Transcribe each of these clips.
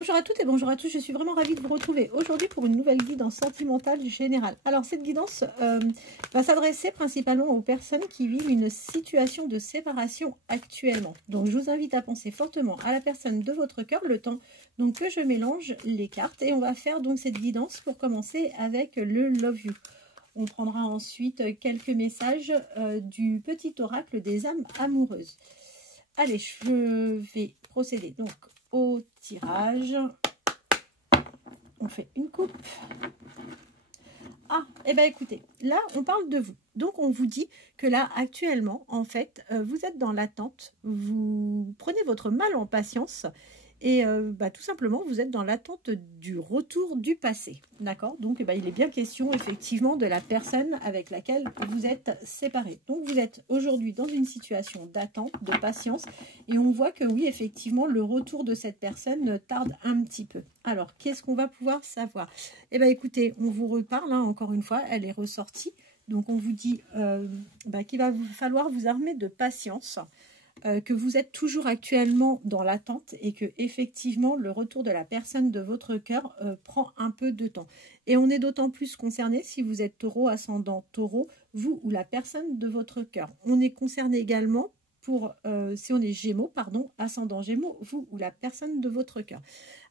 Bonjour à toutes et bonjour à tous, je suis vraiment ravie de vous retrouver aujourd'hui pour une nouvelle guidance sentimentale générale. Alors cette guidance va s'adresser principalement aux personnes qui vivent une situation de séparation actuellement. Donc je vous invite à penser fortement à la personne de votre cœur, le temps donc que je mélange les cartes. Et on va faire donc cette guidance pour commencer avec le Love You. On prendra ensuite quelques messages du petit oracle des âmes amoureuses. Allez, je vais procéder donc au tirage. On fait une coupe. Ah, et bien écoutez, là on parle de vous. Donc on vous dit que là actuellement, en fait, vous êtes dans l'attente. Vous prenez votre mal en patience. Et tout simplement, vous êtes dans l'attente du retour du passé. D'accord? Donc, il est bien question, effectivement, de la personne avec laquelle vous êtes séparés. Donc, vous êtes aujourd'hui dans une situation d'attente, de patience. Et on voit que oui, effectivement, le retour de cette personne tarde un petit peu. Alors, qu'est-ce qu'on va pouvoir savoir? Eh bien, écoutez, on vous reparle, hein, encore une fois, elle est ressortie. Donc, on vous dit qu'il va vous falloir vous armer de patience. Que vous êtes toujours actuellement dans l'attente et que effectivement le retour de la personne de votre cœur prend un peu de temps. Et on est d'autant plus concerné si vous êtes taureau, ascendant taureau, vous ou la personne de votre cœur. On est concerné également pour, si on est gémeaux, pardon, ascendant gémeaux, vous ou la personne de votre cœur.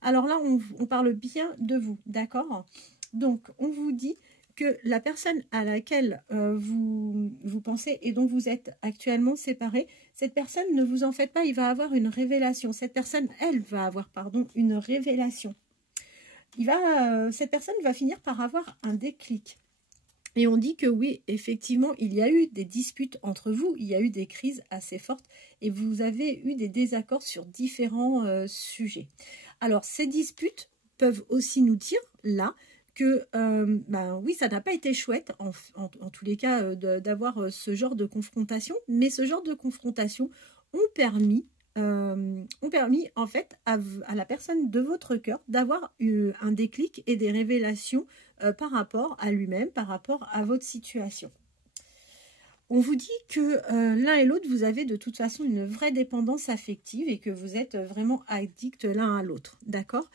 Alors là, on parle bien de vous, d'accord? Donc, on vous dit que la personne à laquelle vous pensez et dont vous êtes actuellement séparés, cette personne, ne vous en faites pas, il va avoir une révélation. Cette personne, elle va avoir, pardon, une révélation. Cette personne va finir par avoir un déclic. Et on dit que oui, effectivement, il y a eu des disputes entre vous, il y a eu des crises assez fortes et vous avez eu des désaccords sur différents sujets. Alors, ces disputes peuvent aussi nous dire, là, que oui, ça n'a pas été chouette, en tous les cas, d'avoir ce genre de confrontation, mais ce genre de confrontation ont permis en fait à la personne de votre cœur d'avoir eu un déclic et des révélations par rapport à lui-même, par rapport à votre situation. On vous dit que l'un et l'autre, vous avez de toute façon une vraie dépendance affective et que vous êtes vraiment addicts l'un à l'autre, d'accord?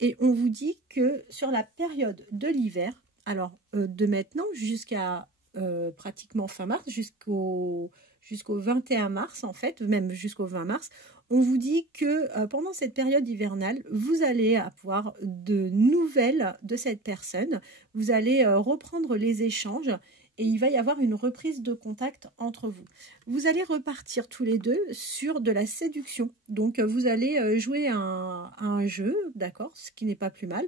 Et on vous dit que sur la période de l'hiver, alors de maintenant jusqu'à pratiquement fin mars, jusqu'au 21 mars en fait, même jusqu'au 20 mars, on vous dit que pendant cette période hivernale, vous allez avoir de nouvelles de cette personne, vous allez reprendre les échanges et il va y avoir une reprise de contact entre vous. Vous allez repartir tous les deux sur de la séduction. Donc, vous allez jouer à un jeu, d'accord, ce qui n'est pas plus mal.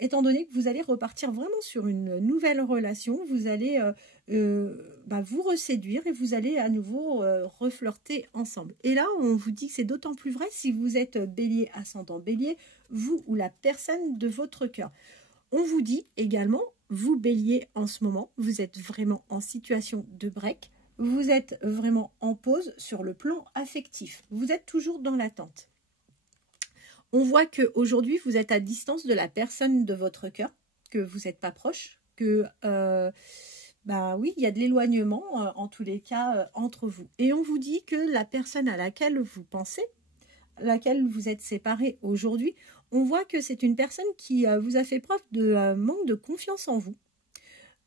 Étant donné que vous allez repartir vraiment sur une nouvelle relation, vous allez vous reséduire et vous allez à nouveau reflirter ensemble. Et là, on vous dit que c'est d'autant plus vrai si vous êtes bélier, ascendant bélier, vous ou la personne de votre cœur. On vous dit également, vous bélier en ce moment, vous êtes vraiment en situation de break, vous êtes vraiment en pause sur le plan affectif, vous êtes toujours dans l'attente. On voit qu'aujourd'hui, vous êtes à distance de la personne de votre cœur, que vous n'êtes pas proche, que oui, il y a de l'éloignement en tous les cas entre vous. Et on vous dit que la personne à laquelle vous pensez, laquelle vous êtes séparés aujourd'hui, on voit que c'est une personne qui vous a fait preuve de manque de confiance en vous.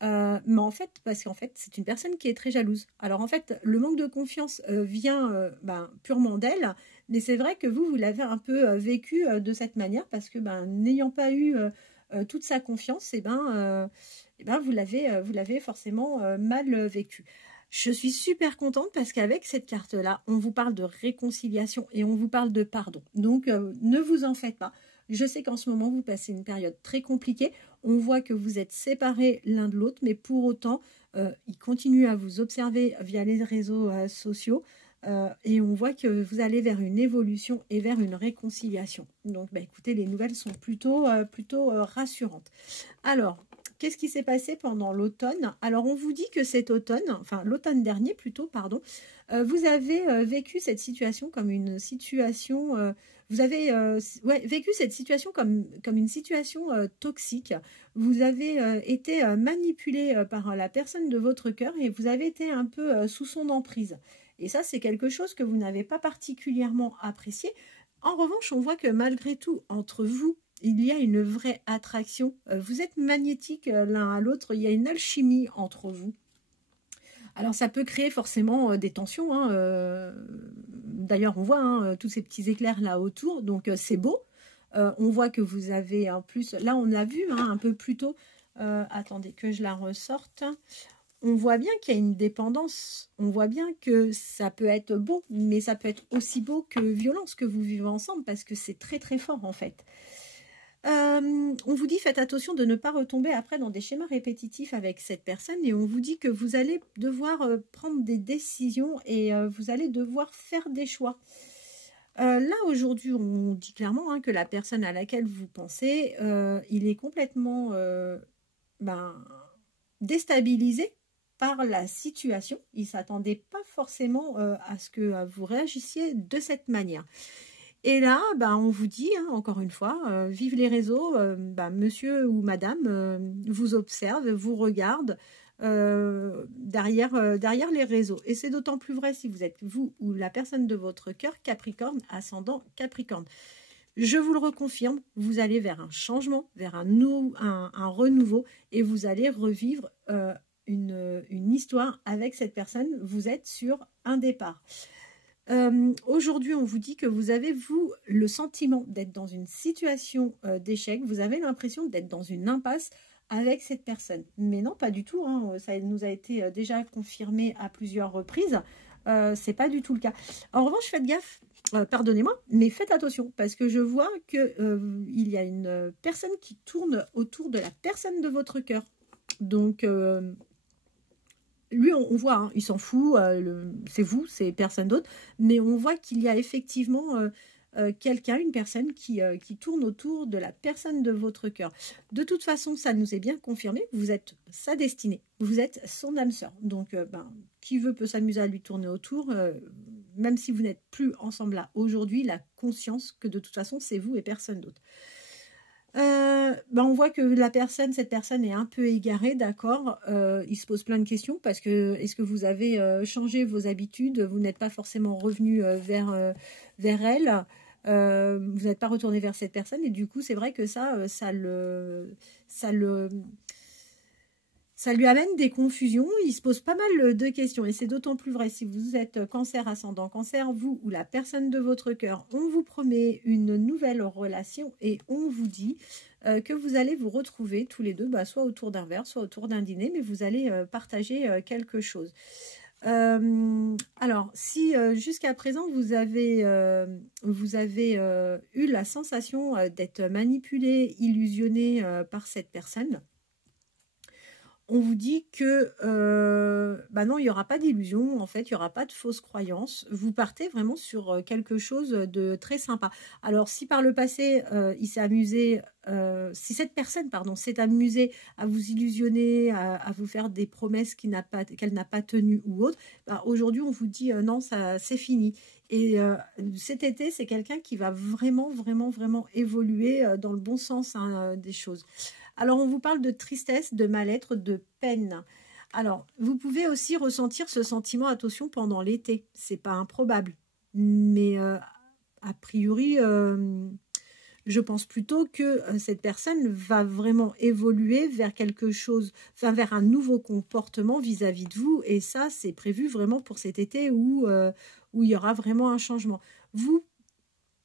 Mais en fait, parce qu'en fait, c'est une personne qui est très jalouse. Alors en fait, le manque de confiance vient purement d'elle, mais c'est vrai que vous l'avez un peu vécu de cette manière, parce que n'ayant pas eu toute sa confiance, vous l'avez forcément mal vécu. Je suis super contente parce qu'avec cette carte-là, on vous parle de réconciliation et on vous parle de pardon. Donc, ne vous en faites pas. Je sais qu'en ce moment, vous passez une période très compliquée. On voit que vous êtes séparés l'un de l'autre, mais pour autant, il continue à vous observer via les réseaux sociaux. Et on voit que vous allez vers une évolution et vers une réconciliation. Donc, écoutez, les nouvelles sont plutôt rassurantes. Alors, qu'est-ce qui s'est passé pendant l'automne? Alors, on vous dit que cet automne, enfin l'automne dernier plutôt, pardon, vous avez vécu cette situation comme une situation... vous avez vécu cette situation comme une situation toxique. Vous avez été manipulé par la personne de votre cœur et vous avez été un peu sous son emprise. Et ça, c'est quelque chose que vous n'avez pas particulièrement apprécié. En revanche, on voit que malgré tout, entre vous, il y a une vraie attraction. Vous êtes magnétiques l'un à l'autre, il y a une alchimie entre vous. Alors, ça peut créer forcément des tensions. Hein, d'ailleurs, on voit hein, tous ces petits éclairs là autour, donc c'est beau. On voit que vous avez en plus, là on a vu hein, un peu plus tôt, attendez que je la ressorte, on voit bien qu'il y a une dépendance, on voit bien que ça peut être beau, mais ça peut être aussi beau que violent ce que vous vivez ensemble, parce que c'est très très fort en fait. On vous dit faites attention de ne pas retomber après dans des schémas répétitifs avec cette personne, et on vous dit que vous allez devoir prendre des décisions et vous allez devoir faire des choix. Là aujourd'hui on dit clairement hein, que la personne à laquelle vous pensez, il est complètement déstabilisé par la situation. Il ne s'attendait pas forcément à ce que vous réagissiez de cette manière. Et là, on vous dit, hein, encore une fois, vive les réseaux, monsieur ou madame vous observe, vous regarde derrière les réseaux. Et c'est d'autant plus vrai si vous êtes vous ou la personne de votre cœur, Capricorne, ascendant Capricorne. Je vous le reconfirme, vous allez vers un changement, vers un renouveau, et vous allez revivre une histoire avec cette personne. Vous êtes sur un départ. Aujourd'hui, on vous dit que vous avez, vous, le sentiment d'être dans une situation d'échec. Vous avez l'impression d'être dans une impasse avec cette personne. Mais non, pas du tout. Hein. Ça nous a été déjà confirmé à plusieurs reprises. C'est pas du tout le cas. En revanche, faites gaffe. Pardonnez-moi, mais faites attention. Parce que je vois qu'il y a une personne qui tourne autour de la personne de votre cœur. Donc... lui, on voit, hein, il s'en fout, c'est vous, c'est personne d'autre, mais on voit qu'il y a effectivement quelqu'un, une personne qui tourne autour de la personne de votre cœur. De toute façon, ça nous est bien confirmé, vous êtes sa destinée, vous êtes son âme sœur. Donc, qui veut peut s'amuser à lui tourner autour, même si vous n'êtes plus ensemble là aujourd'hui, la conscience que de toute façon, c'est vous et personne d'autre. On voit que cette personne est un peu égarée, d'accord. Il se pose plein de questions parce que est-ce que vous avez changé vos habitudes, vous n'êtes pas forcément revenu vers elle, vous n'êtes pas retourné vers cette personne, et du coup c'est vrai que ça lui amène des confusions, il se pose pas mal de questions, et c'est d'autant plus vrai si vous êtes cancer, ascendant cancer, vous ou la personne de votre cœur, on vous promet une nouvelle relation et on vous dit que vous allez vous retrouver tous les deux, soit autour d'un verre, soit autour d'un dîner, mais vous allez partager quelque chose. Alors, si jusqu'à présent vous avez eu la sensation d'être manipulé, illusionné par cette personne, on vous dit que non, il n'y aura pas d'illusion, en fait, il n'y aura pas de fausses croyances. Vous partez vraiment sur quelque chose de très sympa. Alors, si par le passé, il s'est amusé, si cette personne, s'est amusée à vous illusionner, à vous faire des promesses qu'elle n'a pas tenues ou autre, aujourd'hui, on vous dit non, ça c'est fini. Et cet été, c'est quelqu'un qui va vraiment, vraiment, vraiment évoluer dans le bon sens des choses. Alors, on vous parle de tristesse, de mal-être, de peine. Alors, vous pouvez aussi ressentir ce sentiment, attention, pendant l'été. C'est pas improbable. Mais a priori, je pense plutôt que cette personne va vraiment évoluer vers quelque chose, vers un nouveau comportement vis-à-vis de vous. Et ça, c'est prévu vraiment pour cet été où il y aura vraiment un changement.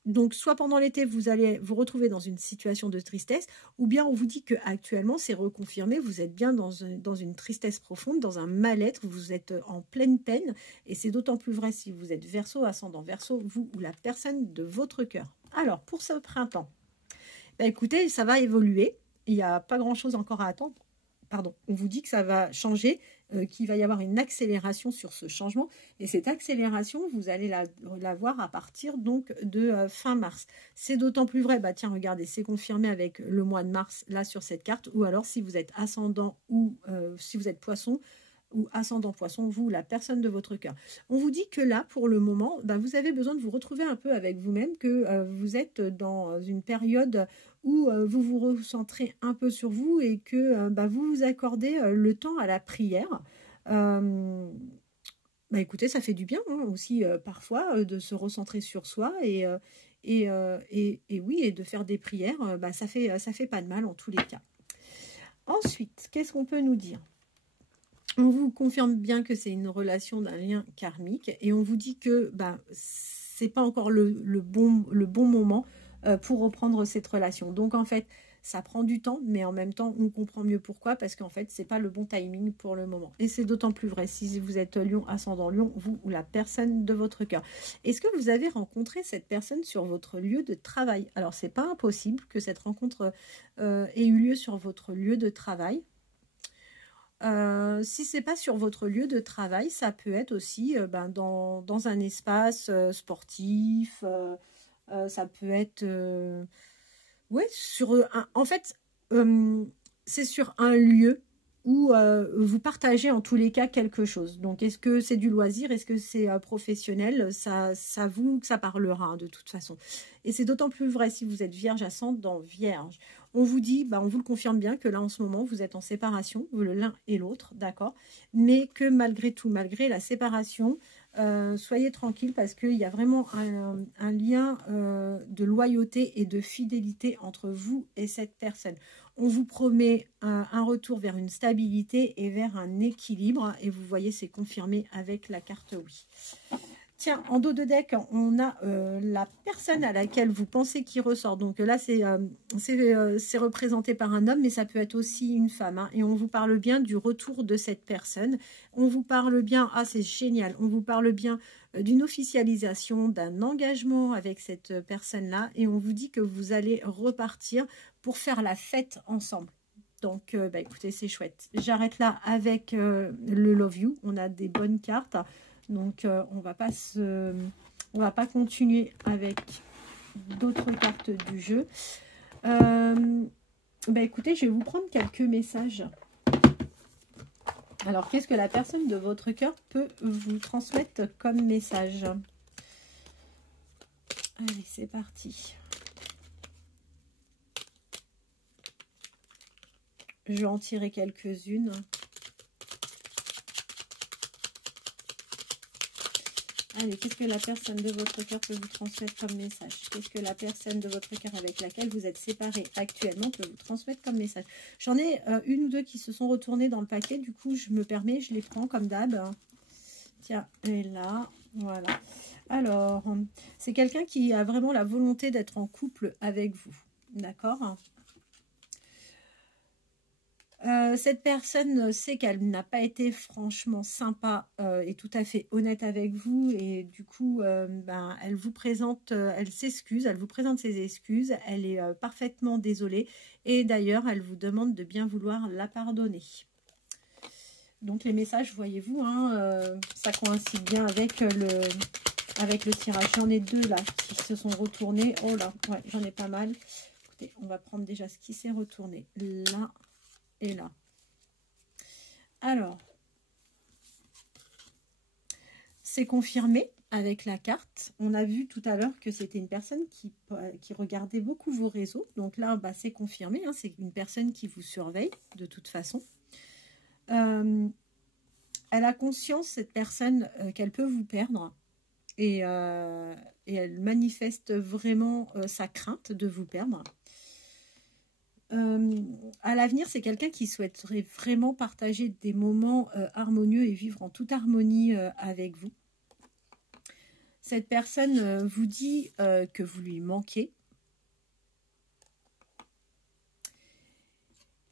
Donc, soit pendant l'été, vous allez vous retrouver dans une situation de tristesse, ou bien on vous dit qu'actuellement, c'est reconfirmé, vous êtes bien dans une tristesse profonde, dans un mal-être, vous êtes en pleine peine, et c'est d'autant plus vrai si vous êtes Verseau, ascendant Verseau, vous ou la personne de votre cœur. Alors, pour ce printemps, écoutez, ça va évoluer, il n'y a pas grand-chose encore à attendre. Pardon, on vous dit que ça va changer, qu'il va y avoir une accélération sur ce changement. Et cette accélération, vous allez la voir à partir donc de fin mars. C'est d'autant plus vrai, tiens, regardez, c'est confirmé avec le mois de mars, là, sur cette carte. Ou alors, si vous êtes ascendant ou si vous êtes poisson, ou ascendant poisson, vous, la personne de votre cœur. On vous dit que là, pour le moment, vous avez besoin de vous retrouver un peu avec vous-même, que vous êtes dans une période où vous vous recentrez un peu sur vous et que vous vous accordez le temps à la prière. Écoutez, ça fait du bien aussi parfois de se recentrer sur soi et Et oui, et de faire des prières, bah, ça fait pas de mal en tous les cas. Ensuite, qu'est-ce qu'on peut nous dire? On vous confirme bien que c'est une relation d'un lien karmique et on vous dit que bah, c'est pas encore le bon moment pour reprendre cette relation. Donc en fait, ça prend du temps, mais en même temps, on comprend mieux pourquoi, parce qu'en fait, c'est pas le bon timing pour le moment. Et c'est d'autant plus vrai si vous êtes Lion, ascendant Lion, vous ou la personne de votre cœur. Est-ce que vous avez rencontré cette personne sur votre lieu de travail? Alors, c'est pas impossible que cette rencontre ait eu lieu sur votre lieu de travail. Si c'est pas sur votre lieu de travail, ça peut être aussi dans un espace sportif, ça peut être ouais, en fait c'est sur un lieu où vous partagez en tous les cas quelque chose. Donc est-ce que c'est du loisir, est-ce que c'est professionnel, ça parlera hein, de toute façon. Et c'est d'autant plus vrai si vous êtes vierge, ascendant vierge. On vous dit, on vous le confirme bien que là en ce moment vous êtes en séparation, l'un et l'autre, d'accord, mais que malgré tout, malgré la séparation, soyez tranquille parce qu'il y a vraiment un lien de loyauté et de fidélité entre vous et cette personne. On vous promet un retour vers une stabilité et vers un équilibre. Et vous voyez, c'est confirmé avec la carte oui. Tiens, en dos de deck, on a la personne à laquelle vous pensez qui ressort. Donc là, c'est représenté par un homme, mais ça peut être aussi une femme. Hein. Et on vous parle bien du retour de cette personne. On vous parle bien, ah c'est génial, on vous parle bien d'une officialisation, d'un engagement avec cette personne-là. Et on vous dit que vous allez repartir pour faire la fête ensemble. Donc, écoutez, c'est chouette. J'arrête là avec le Love You. On a des bonnes cartes. Donc, on va pas continuer avec d'autres cartes du jeu. Écoutez, je vais vous prendre quelques messages. Alors, qu'est-ce que la personne de votre cœur peut vous transmettre comme message? Allez, c'est parti. Je vais en tirer quelques-unes. Allez, qu'est-ce que la personne de votre cœur peut vous transmettre comme message? Qu'est-ce que la personne de votre cœur avec laquelle vous êtes séparés actuellement peut vous transmettre comme message? J'en ai une ou deux qui se sont retournées dans le paquet. Du coup, je me permets, je les prends comme d'hab. Tiens, et là, voilà. Alors, c'est quelqu'un qui a vraiment la volonté d'être en couple avec vous. D'accord ? Cette personne sait qu'elle n'a pas été franchement sympa et tout à fait honnête avec vous et du coup elle vous présente, elle s'excuse, elle vous présente ses excuses, elle est parfaitement désolée et d'ailleurs elle vous demande de bien vouloir la pardonner. Donc les messages, voyez-vous, hein, ça coïncide bien avec le tirage. J'en ai deux là qui se sont retournés. Oh là, ouais, j'en ai pas mal. Écoutez, on va prendre déjà ce qui s'est retourné là. Et là. Alors, c'est confirmé avec la carte. On a vu tout à l'heure que c'était une personne qui regardait beaucoup vos réseaux. Donc là, c'est confirmé. Hein, c'est une personne qui vous surveille de toute façon. Elle a conscience, cette personne, qu'elle peut vous perdre. Et elle manifeste vraiment sa crainte de vous perdre. À l'avenir, c'est quelqu'un qui souhaiterait vraiment partager des moments harmonieux et vivre en toute harmonie avec vous. Cette personne vous dit que vous lui manquez.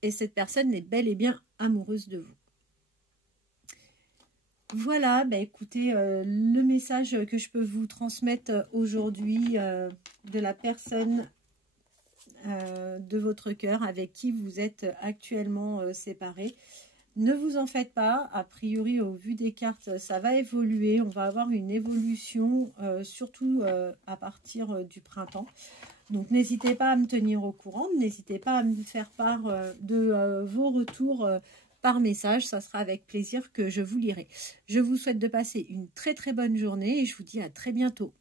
Et cette personne est bel et bien amoureuse de vous. Voilà, écoutez, le message que je peux vous transmettre aujourd'hui de la personne de votre cœur avec qui vous êtes actuellement séparés. Ne vous en faites pas, a priori au vu des cartes ça va évoluer, on va avoir une évolution surtout à partir du printemps. Donc n'hésitez pas à me tenir au courant, n'hésitez pas à me faire part de vos retours par message, ça sera avec plaisir que je vous lirai. Je vous souhaite de passer une très très bonne journée et je vous dis à très bientôt.